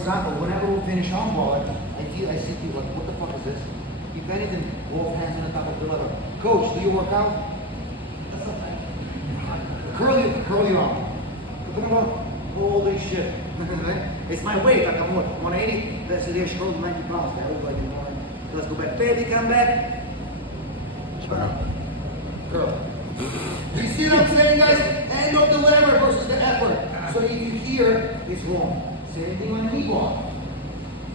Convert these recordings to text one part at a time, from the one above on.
For example, whenever we finish armbar, I see people like, what the fuck is this? If anything, both hands on the top of the lever. Coach, do you work out? Curl your arm. Talking about holy shit. It's my weight, like I'm what, 180? That's it, there's 90 pounds. Let's go back. Baby, come back. Curl. You see what I'm saying, guys? End of the lever versus the effort. So if you hear, it's wrong. Same thing on the knee bar.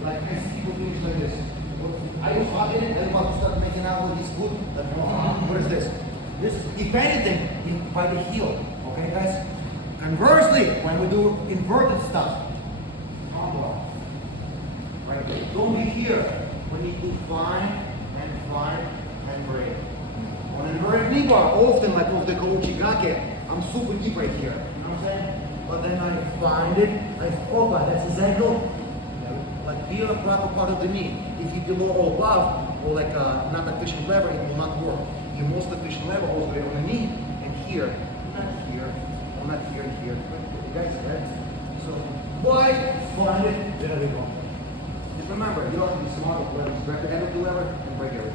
Like I see people finish like this. Are you hugging it? Are you about to start making out with his foot? What is this? This is, if anything, by the heel. Okay, guys? Conversely, when we do inverted stuff, armbar. Right? Don't be here. We need to find and break. On an inverted knee bar, often like with the Koulikov, I'm super deep right here. You know what I'm saying? But then I find it, that's his ankle. Like here, the proper part of the knee. If you below or above, or like a not efficient lever, it will not work. Your most efficient lever all the way on the knee, and here, not here, or not here, here. You guys, right? So, why? Find it, there we go. Just remember, you don't have to be smart, grab the end of the lever and break everything.